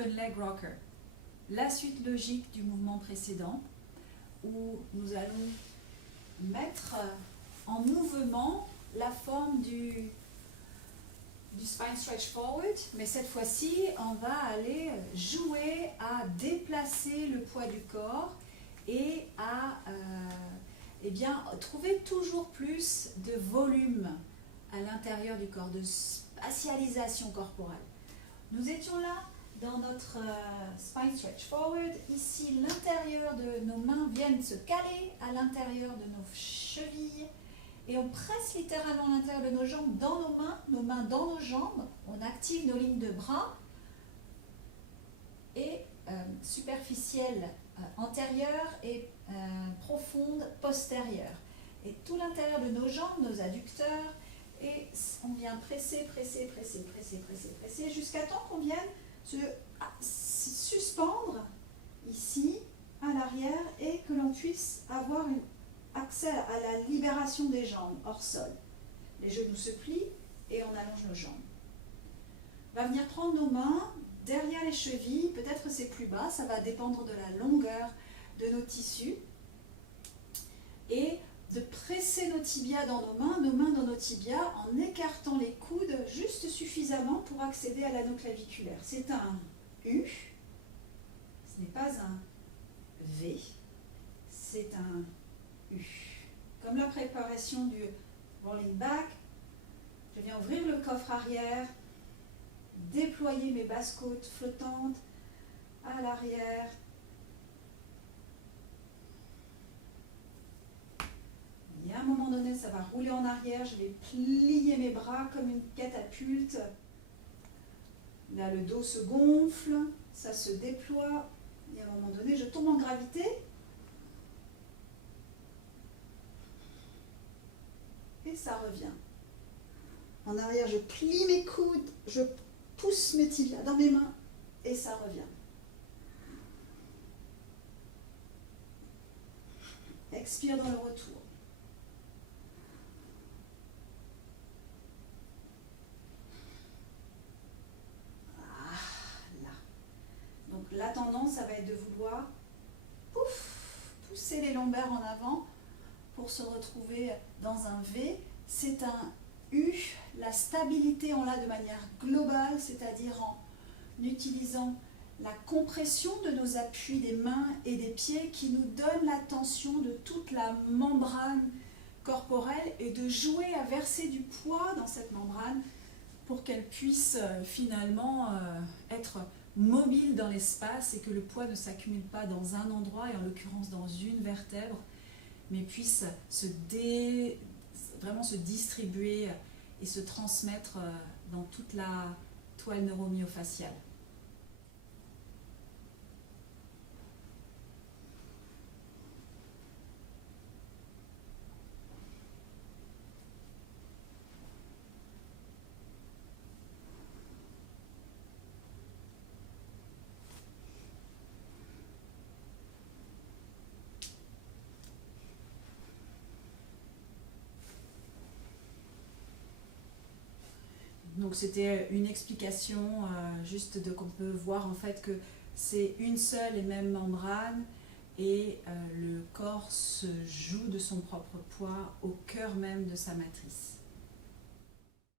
Open Leg Rocker, la suite logique du mouvement précédent, où nous allons mettre en mouvement la forme du spine stretch forward, mais cette fois-ci, on va aller jouer à déplacer le poids du corps et à trouver toujours plus de volume à l'intérieur du corps, de spatialisation corporelle. Nous étions là dans notre spine stretch forward. Ici, l'intérieur de nos mains viennent se caler à l'intérieur de nos chevilles. Et on presse littéralement l'intérieur de nos jambes dans nos mains dans nos jambes. On active nos lignes de bras et superficielle antérieure et profonde postérieure. Et tout l'intérieur de nos jambes, nos adducteurs, et on vient presser jusqu'à temps qu'on vienne se suspendre ici à l'arrière et que l'on puisse avoir accès à la libération des jambes hors sol. Les genoux se plient et on allonge nos jambes. On va venir prendre nos mains derrière les chevilles, peut-être c'est plus bas, ça va dépendre de la longueur de nos tissus. Et de presser nos tibias dans nos mains dans nos tibias en écartant les coudes juste suffisamment pour accéder à l'anneau claviculaire. C'est un U, ce n'est pas un V, c'est un U. Comme la préparation du rolling back, je viens ouvrir le coffre arrière, déployer mes basses côtes flottantes à l'arrière. Et à un moment donné, ça va rouler en arrière, je vais plier mes bras comme une catapulte. Là, le dos se gonfle, ça se déploie. Et à un moment donné, je tombe en gravité. Et ça revient. En arrière, je plie mes coudes, je pousse mes tibias dans mes mains et ça revient. Expire dans le retour. Donc la tendance, ça va être de vouloir pousser les lombaires en avant pour se retrouver dans un V. C'est un U, la stabilité on l'a de manière globale, c'est-à-dire en utilisant la compression de nos appuis des mains et des pieds qui nous donne la tension de toute la membrane corporelle et de jouer à verser du poids dans cette membrane pour qu'elle puisse finalement être mobile dans l'espace et que le poids ne s'accumule pas dans un endroit et en l'occurrence dans une vertèbre, mais puisse vraiment se distribuer et se transmettre dans toute la toile neuromyofaciale. Donc c'était une explication juste de qu'on peut voir en fait que c'est une seule et même membrane et le corps se joue de son propre poids au cœur même de sa matrice.